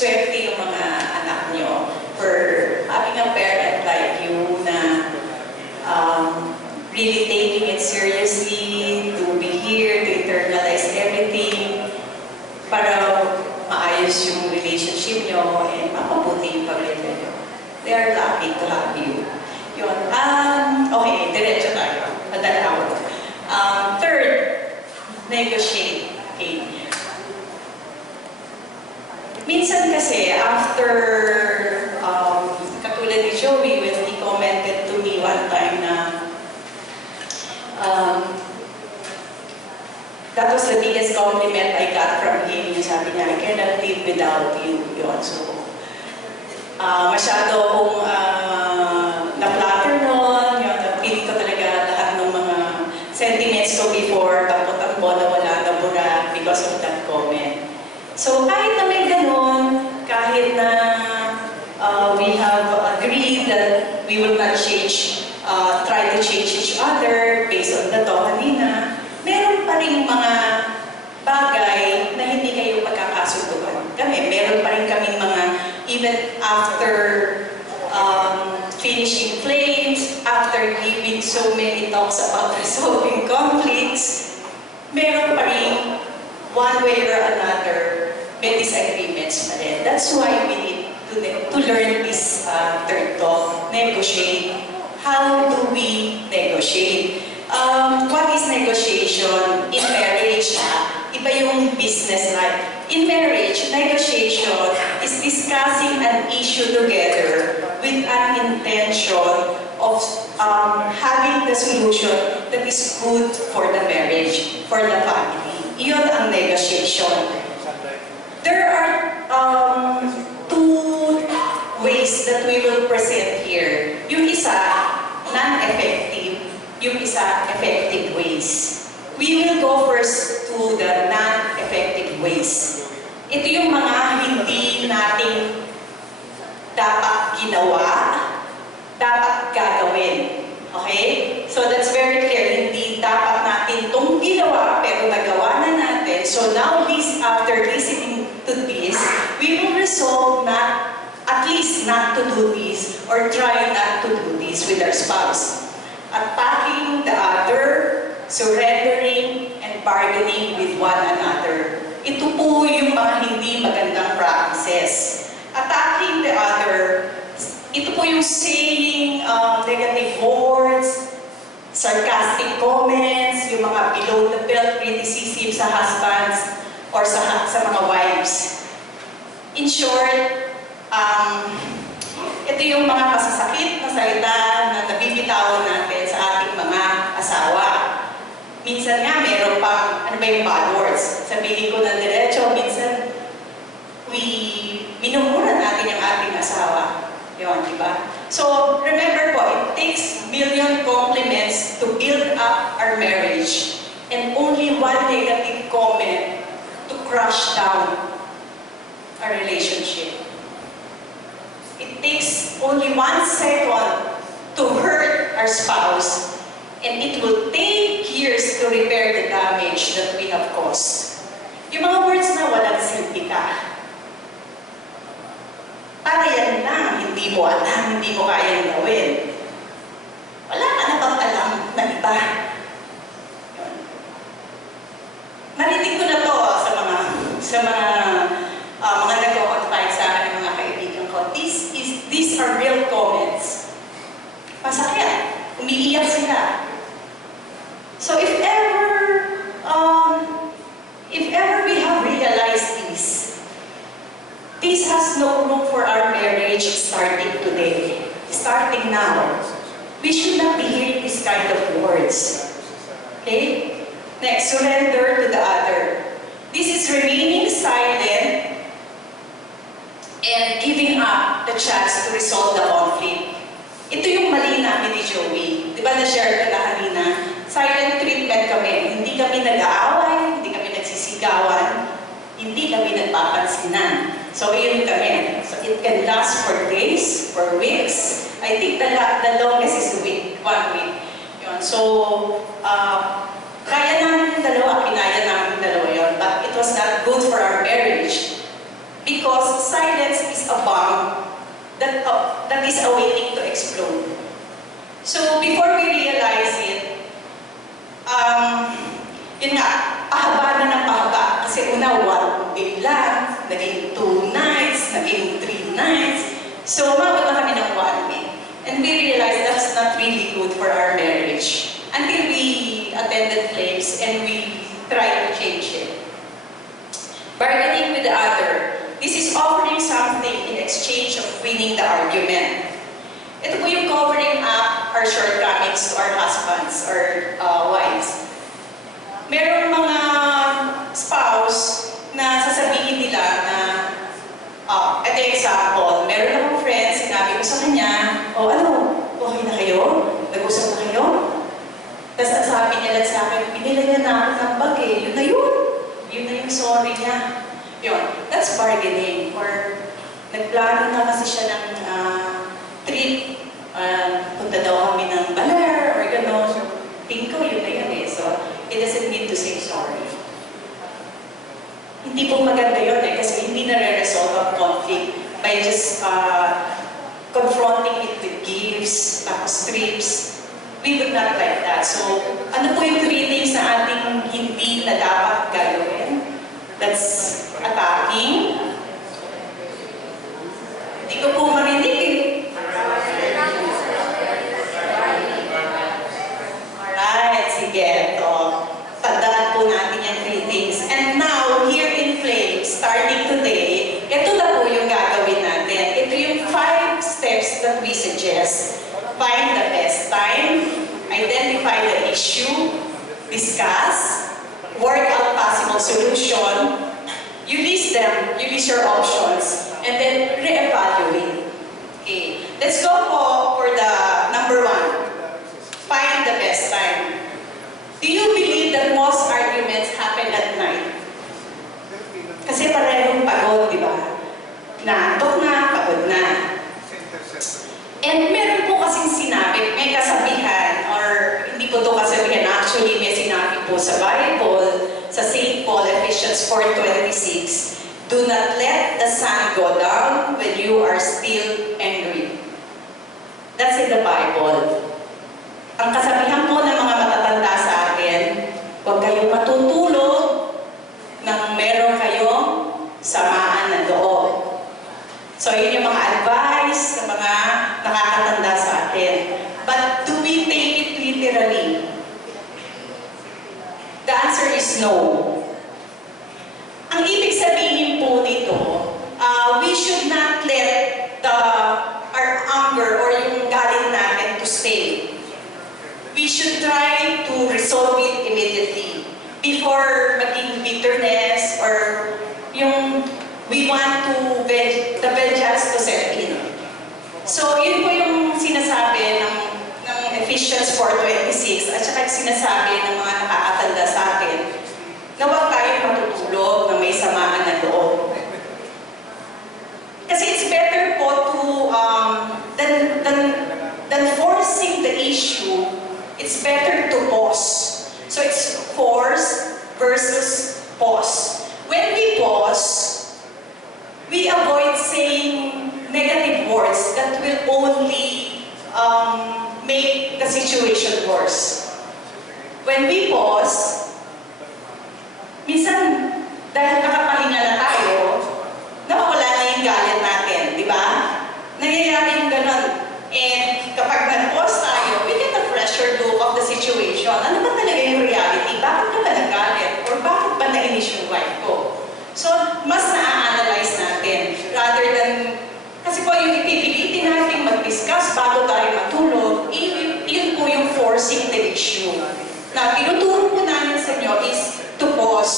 swerte yung mga anak nyo for having a parent like you na really taking it seriously, to be here, to internalize everything, para maayos yung relationship nyo and mapabuti yung pamilya nyo. They are lucky to have you. Yun. Okay, diretso tayo. Madalaw. Third, negotiate. Okay. Minsan kasi, after, katulad ni Joey, when he commented to me one time na that was the biggest compliment I got from him. Yung sabi niya, I cannot live without you. Yun. So, masyado akong na-flatter nun. Napili ko talaga lahat ng mga sentiments ko before, tampo-tampo na wala na bura because of that comment. So, kahit na may ganun, kahit na we have agreed that we will not change, try to change each other based on the to kanina, meron pa rin mga bagay na hindi kayo pagkakasunduan. Meron pa rin kaming mga, even after finishing flames, after giving so many talks about resolving conflicts, meron pa rin one way or another, may disagreements pa rin. That's why we need to learn this third talk, negotiate. How do we negotiate? What is negotiation? In marriage, iba yung business life. In marriage, negotiation is discussing an issue together with an intention of having the solution that is good for the marriage, for the family. Iyon ang negotiation. There are two ways that we will present here. Yung isa, non-effective. Yung isa, effective ways. We will go first to the non-effective ways. Ito yung mga hindi natin dapat ginawa, dapat gagawin. Okay? So that's very clear. Hindi dapat natin itong ginawa, pero nagawa na natin. So now, after listening to this, we will resolve not, at least not to do this, or try not to do this with our spouse. Attacking the other, surrendering, and bargaining with one another. Ito po yung mga hindi magandang practices. Attacking the other, ito po yung saying negative words, sarcastic comments, yung mga below the belt criticism sa husbands or sa mga wives. In short, ito yung mga masasakit na salita na nabibitawan natin sa ating mga asawa. Minsan nga, meron pang, ano ba yung bad words? Sabihin ko ng diretso, minsan, minumura natin yung ating asawa. Yun, di ba? So, remember po, it takes million compliments to build up our marriage and only one negative comment to crush down our relationship. It takes only 1 second to hurt our spouse, and it will take years to repair the damage that we have caused. Yung mga words na walang silbi ka, para yan lang, hindi mo alam, hindi mo kayang gawin. Wala ka na bang alam na iba? Narinig ko na to sa mga nag-confide sa akin ng mga kaibigan ko. These are real comments. Masakit. Umiiyak sila. So if ever we have realized this has no room for our marriage starting today, starting now. We should not be hearing this kind of words. Okay? Next, surrender to the other. This is remaining silent and giving up the chance to resolve the conflict. Ito yung mali namin ni Joey. Di ba na-share ko na kanina? Silent treatment kami. Hindi kami nag-aaway, hindi kami nagsisigawan, hindi kami nagpapansinan. So, yun kami. So, it can last for days, for weeks. I think the longest is a week, 1 week. Yun. So, kaya namin yung kinaya namin yung dalawa yun. But it was not good for our marriage. Because silent a bomb that is awaiting to explode. So before we realize it, yun nga, pahaba na ng pahaba. Kasi una, 1 day lang, naging 2 nights, naging 3 nights. So umabot na kami ng 1 week. And we realized that's not really good for our marriage. Until we attended Flames and we tried to change it. Bargaining with the other. This is offering something in exchange of winning the argument. Ito po yung covering up our shortcomings to our husbands or wives. Merong mga spouse na sasabihin nila na, ito example, meron akong friend, sinabi ko sa kanya, okay na kayo? Nag-usap na kayo? Tapos ang sabi niya lang sa akin, pinila niya na ako ng bag eh, yun na yun. Yun na yung sorry niya. Yun, that's bargaining. Or nagplano na kasi siya ng trip, punta daw kami ng Baler or gano'n. Tingin ko, yun na yun eh. So, it doesn't need to say sorry. Hindi po maganda yun eh, kasi hindi na-resolve ang conflict by just confronting it with gifts, tapos trips. We would not like that. So, ano po yung 3 things na ating hindi na dapat gagawin? That's attacking. Hindi ko po marinig eh. Alright, sige. Tandaan po natin yung 3 things. And now, here in Flames, starting today, ito na po yung gagawin natin. Ito yung 5 steps that we suggest. Find the best time, identify the issue, discuss, work out possible solution, you list them, you list your options, and then re-evaluate. Okay, let's go po for the number 1. Find the best time. Do you believe that most arguments happen at night? Kasi parehong pagod, di ba? Naantok na, pagod na. And meron po kasing sinabi, may kasabihan, or hindi po ito kasabihan, actually may sinabi po sa Bible, sa St. Paul, Ephesians 4:26, do not let the sun go down when you are still angry. That's in the Bible. Ang kasabihan po ng mga matatanda sa atin, huwag kayong matutulog nang meron kayong samaan na loob. So yun yung mga advice ng mga nakakatanda sa atin. But do we take it literally? The answer is no. Ang ibig sabihin po nito, we should not let our anger or yung galit natin to stay. We should try to resolve it immediately before maging bitterness or yung we want to the vengeance to set in. So, yun po yung sinasabi ng Ephesians 4:26 at saka sinasabi ng mga nakakatanda sa atin na huwag tayong matutulog na may samaan na loob. Kasi it's better po to, than forcing the issue, it's better to pause. So, it's force versus pause. When we pause, we avoid saying negative words that will only make the situation worse. When we pause, minsan, dahil nakapahinga na tayo, nawawala na yung galit natin, di ba? Nangyayari yung ganon. And kapag nag-pause tayo, we get a fresher look of the situation. Ano ba talaga yung reality? Bakit ka ba nagalit? Or bakit ba nainis yung wife ko? So, mas na-analyze natin rather than, kasi po yung ipipilitin natin mag-discuss bago tayo matulog, yun po yung forcing the issue. Na tinuturo po namin sa inyo is to pause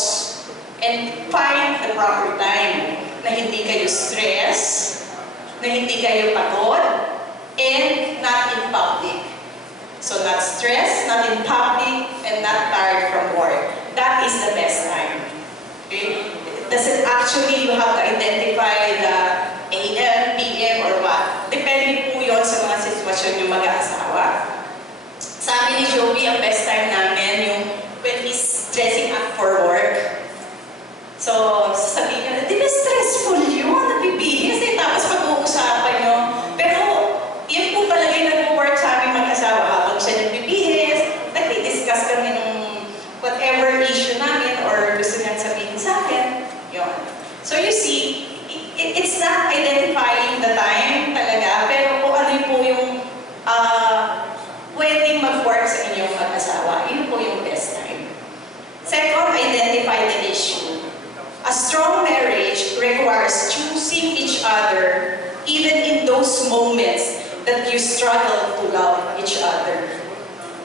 and find the proper time na hindi kayo stress, na hindi kayo pagod, and not in public. So, not stressed, not in public, and not tired from work. That is the best time. Okay? Doesn't actually you have to identify the AM, PM, or what. Depende po yun sa mga sitwasyon yung mag-aasawa. Sa amin ni Joey, ang best time namin yung when he's dressing up for work. So, sasabihin niya, di ba stressful yun? Nabibihis eh. Tapos identifying the time talaga, pero kung ano po yung pwedeng mag-work sa inyong mag-asawa, yun po yung best time. Second, identify the issue. A strong marriage requires choosing each other even in those moments that you struggle to love each other.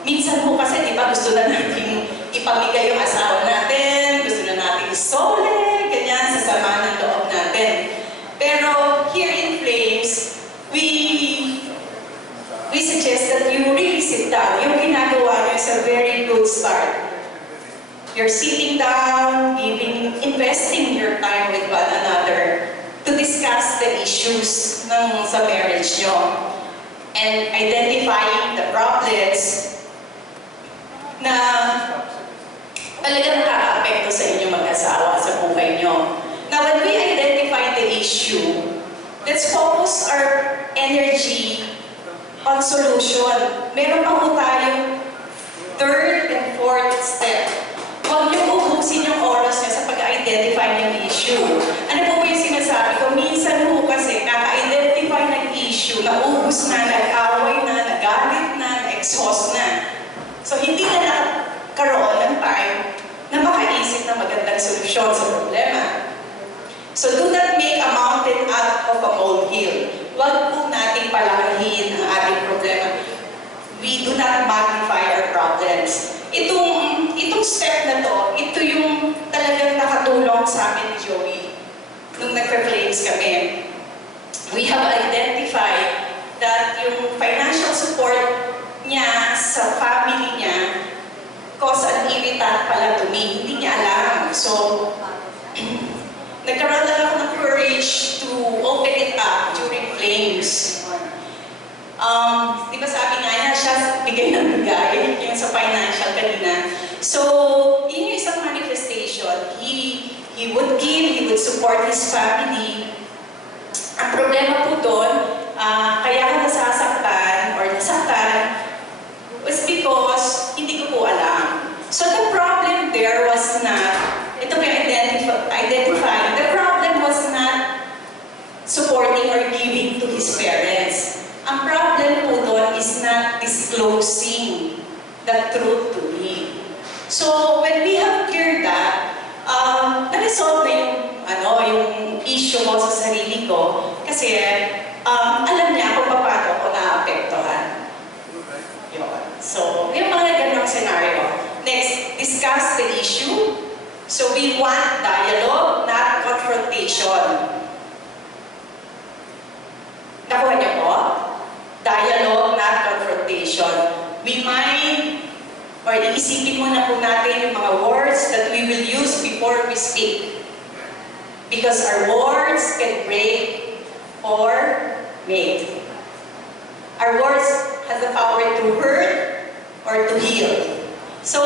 Minsan po kasi, di ba, gusto na natin ipamigay yung asawa natin, gusto na natin isole, ganyan, sa sama ng loob natin. Pero here in Flames, we suggest that you really sit down. Yung ginagawa niyo is a very good start. You're sitting down, investing your time with one another to discuss the issues sa marriage nyo and identifying the problems na talagang nakaka-apekto sa inyong mag-asawa sa buhay nyo. Now, when we identify the issue, let's focus our energy on solution. Meron pa po tayong third and fourth step. Huwag niyo ubusin yung oras niya sa pag-identify ng issue. Ano po yung sinasabi ko? Minsan po kasi kaka-identify ng issue, naubos na, nag-away na, nagalit na, na-exhaust na. So hindi na nakaroon ng time na makaisip ng magandang solusyon sa problema. So do not make a mountain out of a molehill. Huwag po natin palakihin ang ating problema. We do not magnify our problems. Itong step na to, ito yung talagang nakatulong sa amin ni Joey nung nagpa-Flames kami. We have identified that yung financial support niya sa family niya cause an irritant pala to me. Hindi niya alam. So, nagkaroon na ako ng courage to open it up during Flames. Di ba sabi nga niya, siya bigay ng bigay, yung sa financial kanina. So, yun yung isang manifestation. He would give, he would support his family. Ang problema po doon, kaya ako nasasaktan or nasaktan was because hindi ko po alam. So the problem there was not, ito po yung identifying, the problem was not supporting or giving to his parents. Ang problem po doon is not disclosing the truth to me. So when we have cleared that, na-resolve na yung issue ko sa sarili ko kasi alam niya kung paano ako naapektuhan. So, yung mga ganong scenario. Next, discuss the issue. So we want dialogue, not confrontation. Nakuha niyo po? Dialogue, not confrontation. We might, or iisipin muna po natin yung mga words that we will use before we speak. Because our words can break or make. Our words has the power to hurt or to heal. So,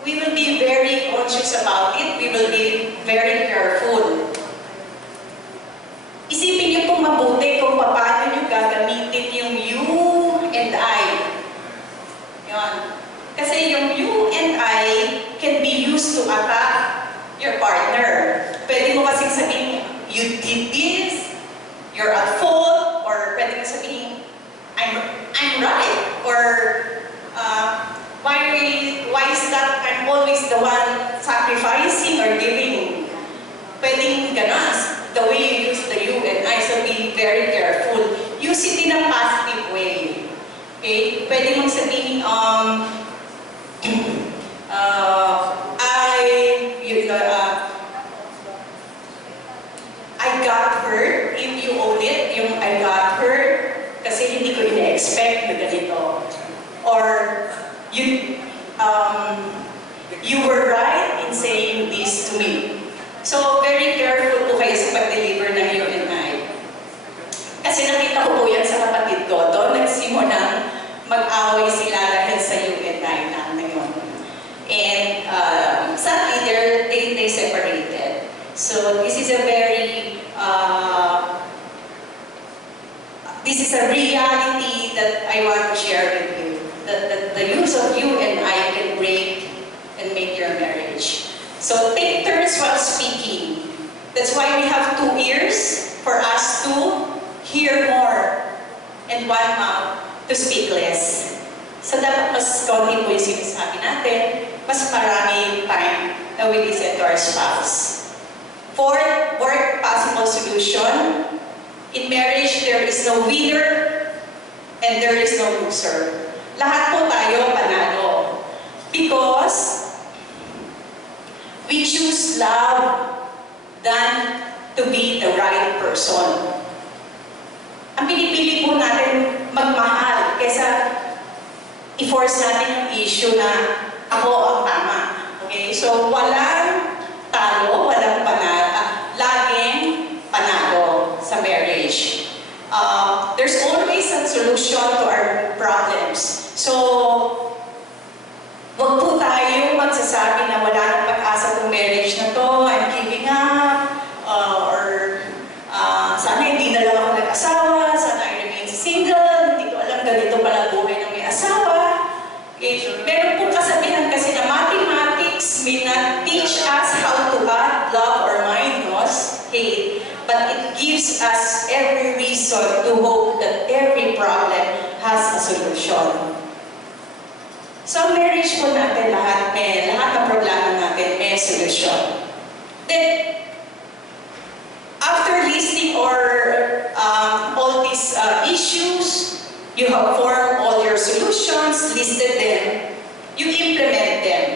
we will be very conscious about it. We will be very careful. Isipin niyo pong mabuti kung paano niyo gagamitin yung you and I. Yun. Kasi yung you and I can be used to attack your partner. Pwede mo kasing sabihin, you did this, you're at fault, or pwede mo sabihin, I'm right, or why is that I'm always the one sacrificing or giving? Pwedeng ganon, the way you use the you and I, so be very careful. Use it in a positive way. Okay? Pwede mong sabihin, I got hurt, if you own it, yung I got hurt, kasi hindi ko ina-expect na ganito. Or, you were right in saying this to me. So, very careful po kayo sa pag-deliver ng you and I. Kasi nakita ko po yan sa kapatid ko. Doon nagsimulang mag-away sila dahil sa you and I na ngayon. And sadly, they separated. So, this is a very, this is a reality that I want to share with you. That the use of you and I can break and make your marriage. So take turns while speaking. That's why we have 2 ears for us to hear more and one mouth to speak less. So dapat mas konti po yung sinasabi natin, mas marami time na we listen to our spouse. Fourth, work possible solution. In marriage, there is no winner and there is no loser. Lahat po tayo panalo. Because we choose love than to be the right person. Ang pinipili po natin magmahal kaysa i-force natin yung issue na ako ang tama. Okay? So, walang talo, walang panalo, laging panalo sa marriage. There's always a solution to our problems. So, wag po tayo magsasabi na wala nang pag-asa ng marriage na to, I'm giving up, or sana hindi na lang ako nag-asawa, sana I remain single, hindi ko alam ganito pala buhay ng may asawa. Okay. Meron po kasabihan kasi na mathematics may not teach us how to add, love, or minus hate, but it gives us every reason to hope that every problem has a solution. So, marriage po natin lahat ng problema natin may solution. Then, after listing all these issues, you have formed all your solutions, listed them, you implement them.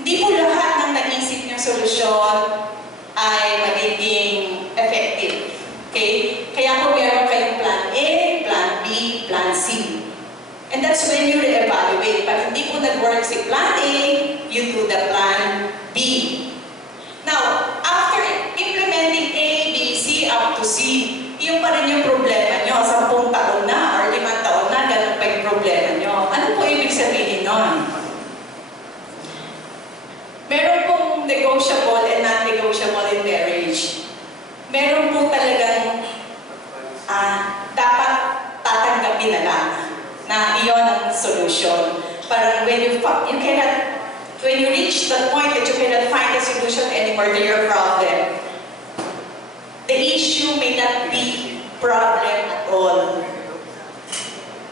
Hindi po lahat ng naisip niyong solusyon ay magiging effective. Okay? Kaya po meron kayong plan A, plan B, plan C. And that's when you re-evaluate. Pag hindi po nag-work si plan A, you do the plan B. Now, after implementing A, B, C, up to C, yung pa rin yung problema nyo. 10 taon na or 5 taon na, ganun pa yung problema nyo. Ano po ibig sabihin nun? Meron pong negotiable and non-negotiable in marriage. Meron po talagang dapat tatanggapin na lang na iyon ang solution. Parang when you reach the point that you cannot find a solution anymore to your problem, the issue may not be problem at all.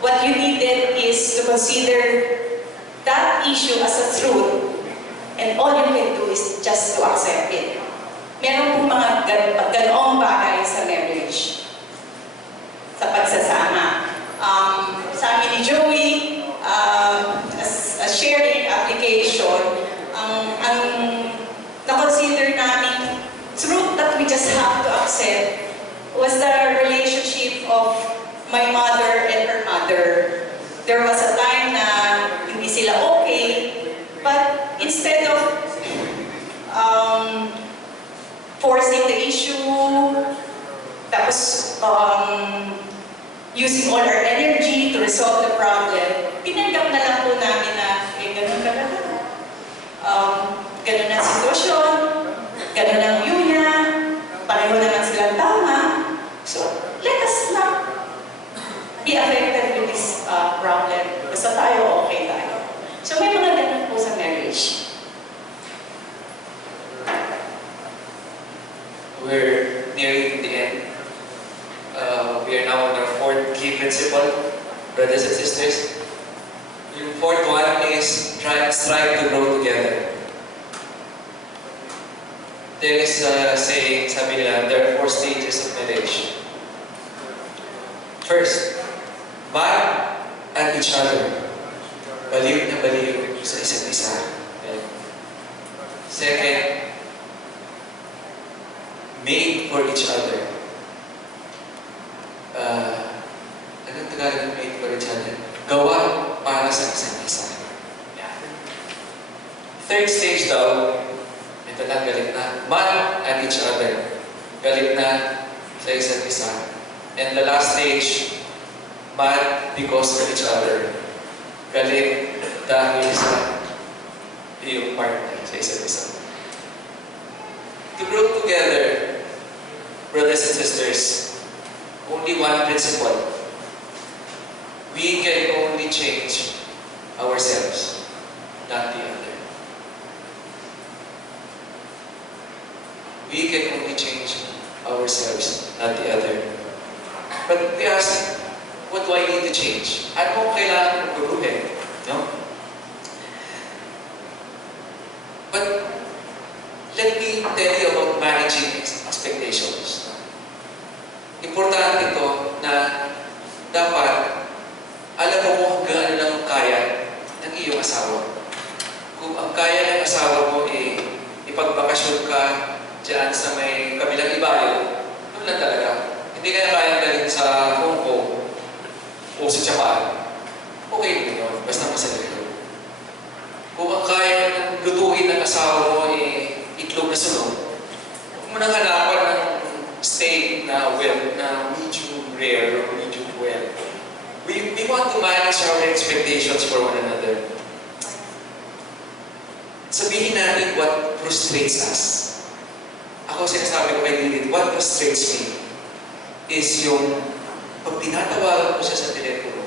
What you needed is to consider that issue as a truth, and all you can do is just to accept it. Meron pong mga ganoong bagay sa marriage, sa pagsasama. Sa amin ni Joey, as a sharing application, ang na-consider namin truth that we just have to accept was the relationship of my mother and her mother. There was a time na hindi sila okay, but instead of forcing the issue, tapos using all our energy to resolve the problem, tinanggap na lang po namin na, ganun talaga. Ganun ang sitwasyon, ganun ang view niya, pareho naman silang tama. So, let us not be affected with this problem. Basta tayo, okay tayo. So, may mga ganun po sa marriage. We're nearing the end. We are now on our fourth key principle, brothers and sisters. Yung fourth one is strive to grow together. There is a saying, sabi nila, there are 4 stages of marriage. First, mad at each other. Baliw na baliw sa isa't isa. Second, made for each other. Anong Tagalog ng made for each other? Gawa para sa isa't isa. Third stage daw, ito na, galit na. Mad at each other. Galit na sa isa't isa. And the last stage, mad because of each other. Galit dahil sa iyong partner, sa isa't isa. To grow together, brothers and sisters, only one principle. We can only change ourselves, not the other. We can only change ourselves, not the other. But we ask, what do I need to change? Ano ang kailangan kong baguhin? No? But let me tell you about managing expectations. Importante ito na dapat alam mo kung hanggang ano lang ang kaya ng iyong asawa. Kung ang kaya ng asawa mo ipagbakasyon ka dyan sa may kabilang ibayo, yun lang talaga. Hindi kaya kaya dalhin sa Hong Kong o sa Japan. Okay din yun, basta masaya yun. Kung ang kaya ng lutuin ng asawa mo itlog na sunog, huwag mo nang hanapan ng steak na medium rare or medium well. We want to manage our expectations for one another. Sabihin natin what frustrates us. Ako sinasabi ko kay Didith, what frustrates me is yung pag tinatawagan ko siya sa telepono,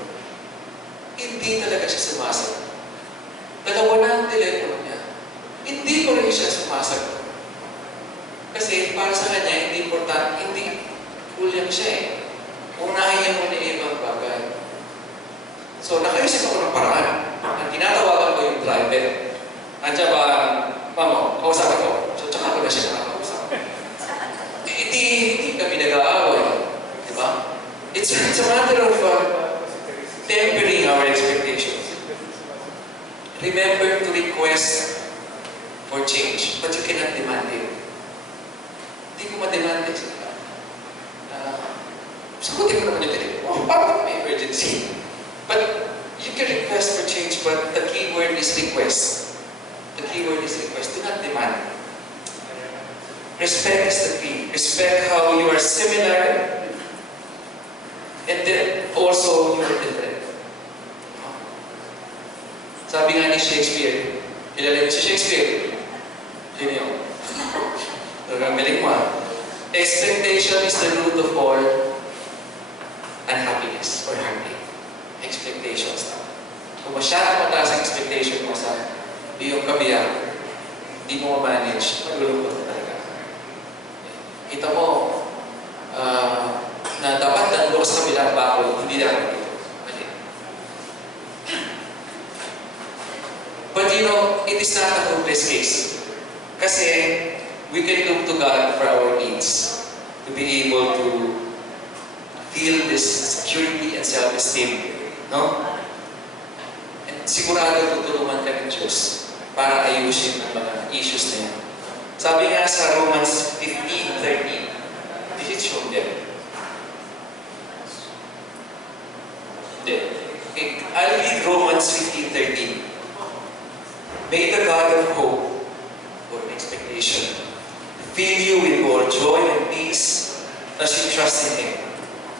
hindi talaga siya sumasagot. Dalawa na ang telepono niya. Hindi ko rin siya sumasagot. Kasi para sa kanya, hindi important, hindi kulang siya eh. Unahin niya muna yung ibang bagay. So, nakaisip ako ng paraan. Ang tinatawagan ko yung driver. Andiyan ba, mama, kausapin ko. So, tsaka ko na siya nakakausap. Hindi kami nag-aaway. Diba? It's a matter of tempering our expectations. Remember to request for change, but you cannot demand it. Hindi ko ma-demand it. Sagutin ko naman yung telepono. Oh, parang may emergency. But you can request for change, but the key word is request. The key word is request. Do not demand. Respect is the key. Respect how you are similar and then also you are different. Sabi nga ni Shakespeare, kilala niyo si Shakespeare? Sino yun? Nagagaling mo. Expectation is the root of all unhappiness or heartache. Expectations. Kung masyadong mataas ang expectation mo sa iyong kabiyak, hindi mo ma-manage, maglulungkot ka talaga. Kita mo, na dapat nanlo sa kabilang bakol, hindi dapat ito. But you know, it is not a hopeless case. Kasi we can look to God for our needs, to be able to feel this security and self-esteem. No? And sigurado tutulungan ka ng Diyos para ayusin ang mga issues na yan. Sabi nga sa Romans 15:13, this is shown there. Okay, I'll read Romans 15:13. May the God of hope or expectation fill you with more joy and peace as you trust in Him,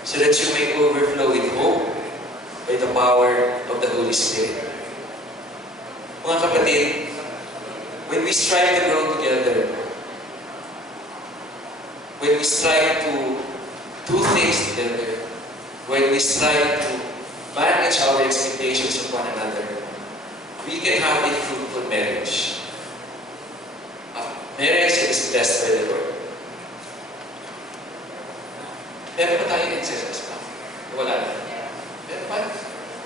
so that you may overflow with hope by the power of the Holy Spirit. Mga kapatid, when we strive to grow together, when we strive to do things together, when we strive to manage our expectations of one another, we can have a fruitful marriage. Marriage is blessed by the Lord. Meron pa tayong exercise pa? Wala na. Meron pa?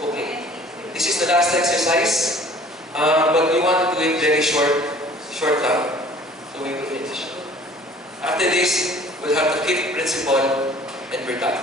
Okay. This is the last exercise. But we want to do it very short lang. So we will finish. After this, we'll have the fifth principle and we're done.